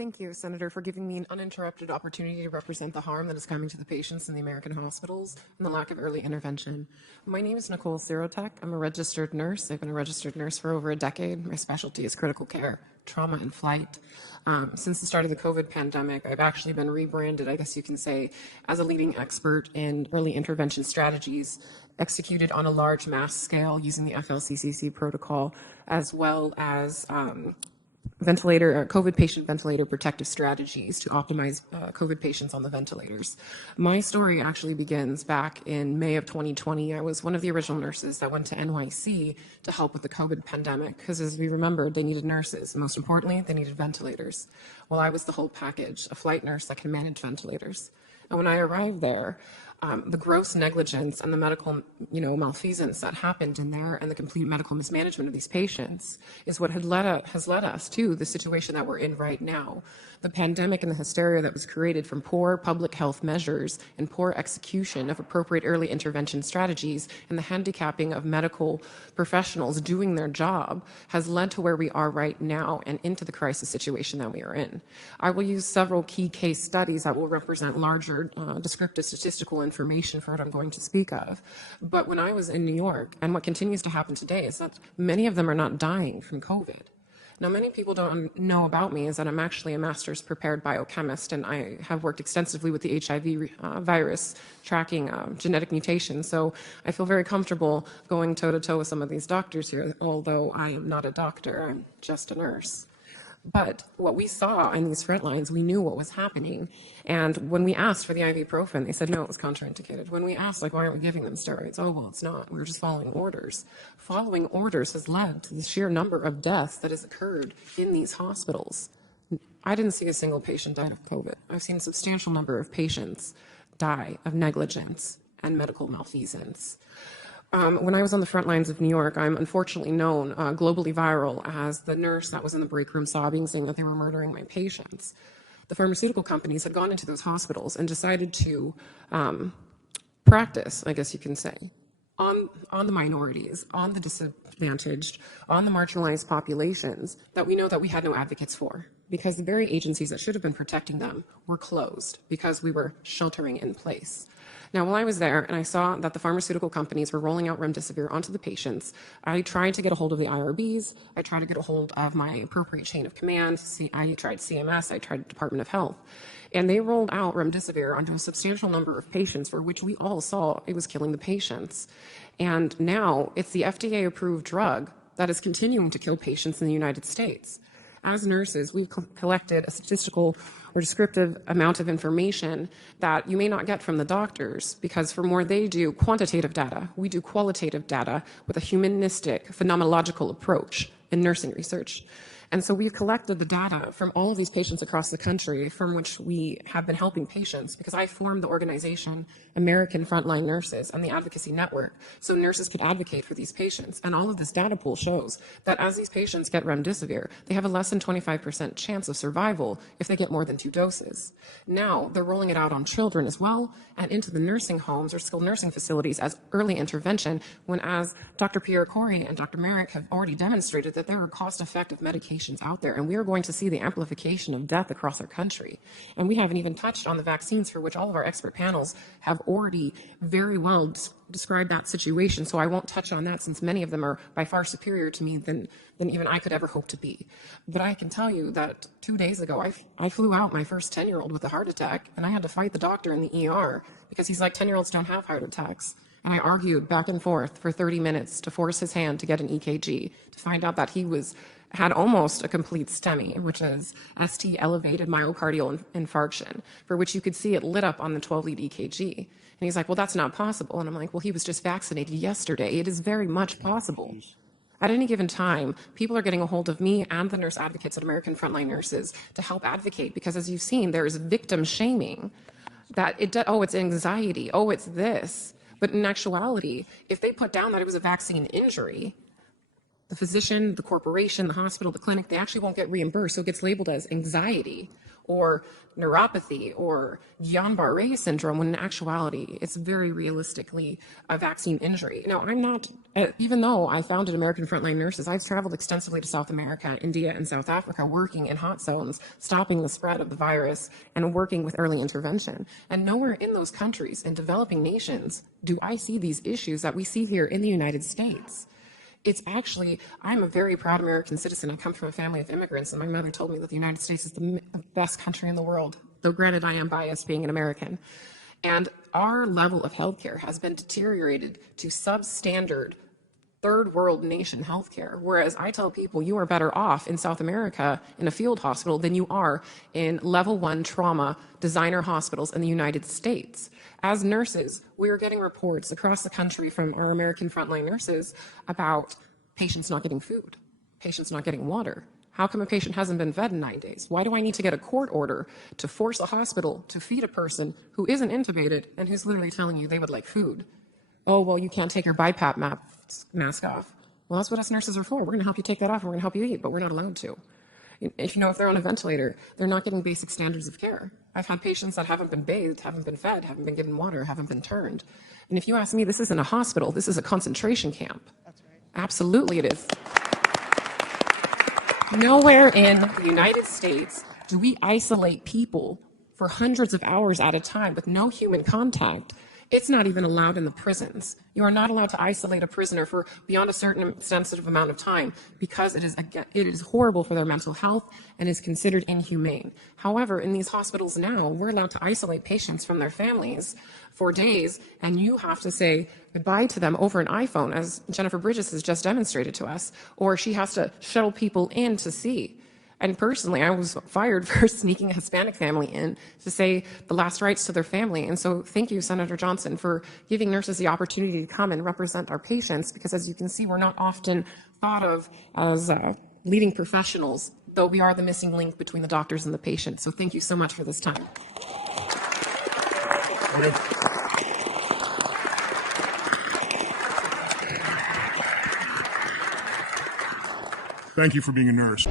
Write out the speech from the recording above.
Thank you, Senator, for giving me an uninterrupted opportunity to represent the harm that is coming to the patients in the American hospitals and the lack of early intervention. My name is Nicole Sirotek. I'm a registered nurse. I've been a registered nurse for over a decade. My specialty is critical care, trauma, and flight. Since the start of the COVID pandemic, I've actually been rebranded, I guess you can say, as a leading expert in early intervention strategies executed on a large mass scale using the FLCCC protocol, as well as COVID patient ventilator protective strategies to optimize COVID patients on the ventilators. My story actually begins back in May of 2020. I was one of the original nurses that went to NYC to help with the COVID pandemic because, as we remembered, they needed nurses. Most importantly, they needed ventilators. Well, I was the whole package, a flight nurse that can manage ventilators. And when I arrived there, the gross negligence and the medical, malfeasance that happened in there and the complete medical mismanagement of these patients is what has led us to the situation that we're in right now. The pandemic and the hysteria that was created from poor public health measures and poor execution of appropriate early intervention strategies and the handicapping of medical professionals doing their job has led to where we are right now and into the crisis situation that we are in. I will use several key case studies that will represent larger descriptive statistical information for what I'm going to speak of. But when I was in New York, and what continues to happen today, is that many of them are not dying from COVID. Now, many people don't know about me is that I'm actually a master's prepared biochemist, and I have worked extensively with the HIV virus, tracking genetic mutations. So I feel very comfortable going toe-to-toe with some of these doctors here, although I am not a doctor, I'm just a nurse. But what we saw in these front lines, we knew what was happening. And when we asked for the ibuprofen, they said, no, it was contraindicated. When we asked, why aren't we giving them steroids? Oh, well, it's not. We were just following orders. Following orders has led to the sheer number of deaths that has occurred in these hospitals. I didn't see a single patient die of COVID. I've seen a substantial number of patients die of negligence and medical malfeasance. When I was on the front lines of New York, I'm unfortunately known globally viral as the nurse that was in the break room sobbing, saying that they were murdering my patients. The pharmaceutical companies had gone into those hospitals and decided to practice, I guess you can say, on the minorities, on the disadvantaged, on the marginalized populations that we know that we had no advocates for, because the very agencies that should have been protecting them were closed because we were sheltering in place. Now, while I was there and I saw that the pharmaceutical companies were rolling out remdesivir onto the patients, I tried to get a hold of the IRBs, I tried to get a hold of my appropriate chain of command, I tried CMS, I tried Department of Health, and they rolled out remdesivir onto a substantial number of patients for which we all saw it was killing the patients. And now it's the FDA-approved drug that is continuing to kill patients in the United States. As nurses, we've collected a statistical or descriptive amount of information that you may not get from the doctors, because for more they do quantitative data, we do qualitative data with a humanistic, phenomenological approach in nursing research. And so we've collected the data from all of these patients across the country from which we have been helping patients, because I formed the organization American Frontline Nurses and the Advocacy Network so nurses could advocate for these patients. And all of this data pool shows that as these patients get remdesivir, they have a less than 25% chance of survival if they get more than 2 doses. Now they're rolling it out on children as well and into the nursing homes or skilled nursing facilities as early intervention, when, as Dr. Pierre Corey and Dr. Merrick have already demonstrated, that there are cost-effective medications out there, and we are going to see the amplification of death across our country. And we haven't even touched on the vaccines, for which all of our expert panels have already very well described that situation, so I won't touch on that, since many of them are by far superior to me than even I could ever hope to be. But I can tell you that 2 days ago, I flew out my first 10-year-old with a heart attack, and I had to fight the doctor in the ER because he's like, 10-year-olds don't have heart attacks. And I argued back and forth for 30 minutes to force his hand to get an EKG, to find out that he had almost a complete STEMI, which is ST elevated myocardial infarction, for which you could see it lit up on the 12-lead EKG. And he's like, well, that's not possible. And I'm like, well, he was just vaccinated yesterday. It is very much possible. At any given time, people are getting a hold of me and the nurse advocates at American Frontline Nurses to help advocate, because as you've seen, there is victim shaming, that it's anxiety, oh, it's this. But in actuality, if they put down that it was a vaccine injury, the physician, the corporation, the hospital, the clinic, they actually won't get reimbursed, so it gets labeled as anxiety. or neuropathy or Guillain-Barré syndrome, when in actuality, it's very realistically a vaccine injury. Now, I'm not, even though I founded American Frontline Nurses, I've traveled extensively to South America, India, and South Africa, working in hot zones, stopping the spread of the virus, and working with early intervention. And nowhere in those countries, in developing nations, do I see these issues that we see here in the United States. It's actually, I'm a very proud American citizen. I come from a family of immigrants, and my mother told me that the United States is the best country in the world, though granted I am biased being an American. And our level of healthcare has been deteriorated to substandard third world nation healthcare, whereas I tell people you are better off in South America in a field hospital than you are in level 1 trauma designer hospitals in the United States. As nurses, we are getting reports across the country from our American frontline nurses about patients not getting food, patients not getting water. How come a patient hasn't been fed in 9 days? Why do I need to get a court order to force a hospital to feed a person who isn't intubated and who's literally telling you they would like food? Oh, well, you can't take your BiPAP mask off. Well, that's what us nurses are for. We're going to help you take that off and we're going to help you eat, but we're not allowed to. If they're on a ventilator, they're not getting basic standards of care. I've had patients that haven't been bathed, haven't been fed, haven't been given water, haven't been turned. And if you ask me, this isn't a hospital, this is a concentration camp. That's right. Absolutely it is. Nowhere in the United States do we isolate people for hundreds of hours at a time with no human contact. It's not even allowed in the prisons. You are not allowed to isolate a prisoner for beyond a certain sensitive amount of time because it is horrible for their mental health and is considered inhumane. However, in these hospitals now, we're allowed to isolate patients from their families for days, and you have to say goodbye to them over an iPhone, as Jennifer Bridges has just demonstrated to us, or she has to shuttle people in to see. And personally, I was fired for sneaking a Hispanic family in to say the last rites to their family. And so thank you, Senator Johnson, for giving nurses the opportunity to come and represent our patients, because as you can see, we're not often thought of as leading professionals, though we are the missing link between the doctors and the patients. So thank you so much for this time. Thank you for being a nurse.